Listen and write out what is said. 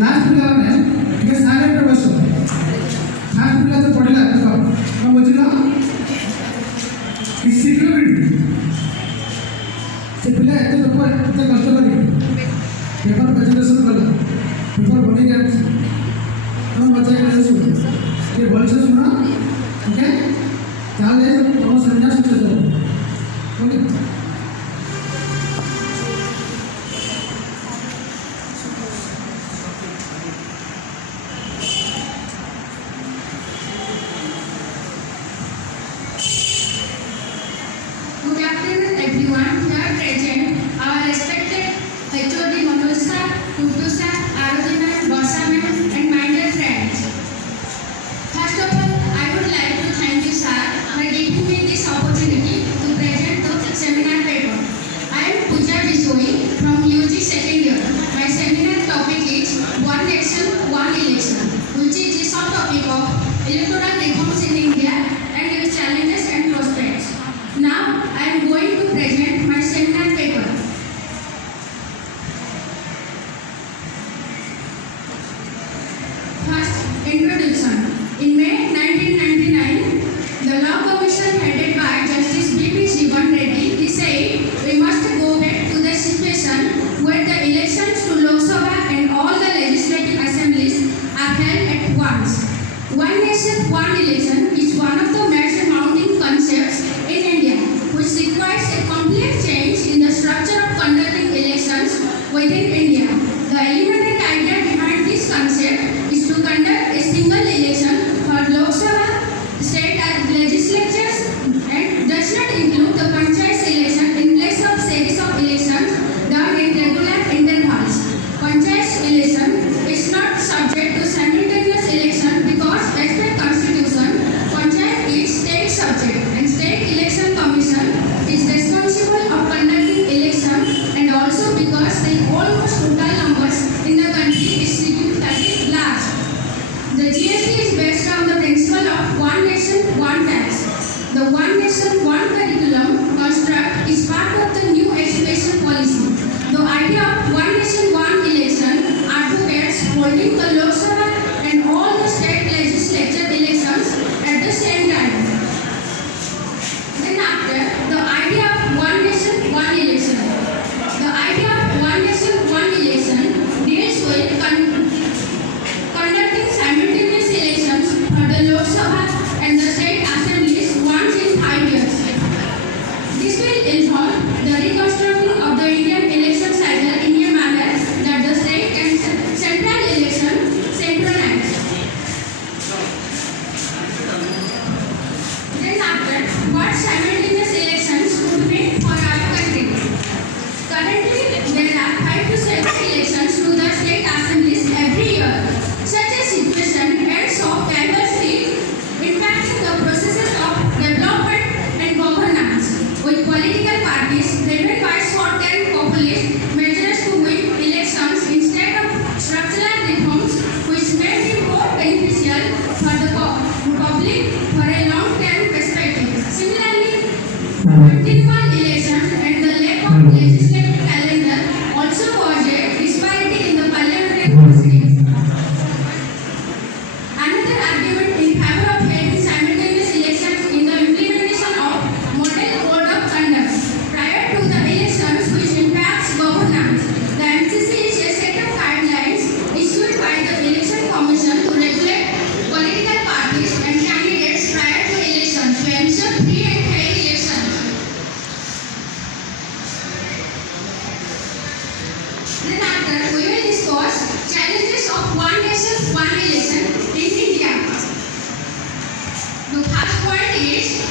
Last ପିଲାମାନେ ଟିକେ silent ବସ। First ପିଲା ତ ପଢ଼ିଲା ଦେଖ କ'ଣ ବୁଝିଲ ଶୀଘ୍ର ମିଳିବି ସେ ପିଲା ଏତେ ଲୋକ ଏତେ କଷ୍ଟ କରି ପେପର ପ୍ରେଜେଣ୍ଟେସନ୍ କଲା ପେପର ବନେଇକି ଆଣିଛି ତୁମ ମଜା କରି ଶୁଣ ଟିକେ ଭଲସେ ଶୁଣ ଓକେ ତାହେଲେ ତୁମ ସେମିନାର ସକ୍ସେସ୍ ହେବ okay. Good afternoon everyone. Here present our respected HOD Manoj sir, Tuttu sir, Aradhana, Basa ma'am and my dear friends. First of all, I would like to thank you sir for giving me this opportunity to present the seminar paper. I am Pooja Bisoi from UG second year. My seminar topic is One Nation, One Election, which is the subtopic of electoral reforms in India and its challenges and prospects. Now, I am going to present my seminar paper. First, introduction. In May 1999, the Law Commission headed by Justice B.P. Sivan Reddy, he said, we must go back to the situation where the elections to Lok Sabha and all the legislative assemblies are held at once. One nation, one election is one of the major mounting concepts in India, which requires a complete change in the structure of conducting elections within India. The elementary idea behind this concept is to conduct a single election for Lok Sabha, state legislatures, and does not include the panchayat election in place of series of elections done in regular intervals. Panchayat election is not subject to simultaneous election because, as per Constitution, panchayat is state subject and state election commission is responsible of conducting election, and also because the almost total numbers in the country is significantly large. The GST is based on the principle of one nation, one tax. The one nation, one curriculum construct is part of the new education policy. The idea of one nation, one election advocates holding the Lok Sabha and all the state legislature elections at the same time. Then after, the idea of one nation, one election. The idea of one nation, one election deals with conducting simultaneous elections for the Lok Sabha and the state assemblies once in 5 years. This will involve the reconstructing of the Indian election cycle in a manner that the state and central election synchronize. Then after, what simultaneous elections would mean for our country? Currently, there are 5 to 7 elections to the state assemblies every year. Such a situation adds of diversity, impacting the processes of development and governance, with political parties driven by short-term populist measures to win elections instead of structural reforms which may be more beneficial for the public for a long-term perspective. Similarly, continual elections and the lack of legislative calendar also cause a disparity in the parliamentary proceedings. Another argument in favor of having simultaneous elections in the implementation of model code of conduct prior to the elections which impacts governance. The MCC is a set of guidelines issued by the Election Commission to regulate political parties and candidates prior to elections to ensure free and fair elections. Then after, we will discuss challenges of one nation, one election in India. The first point is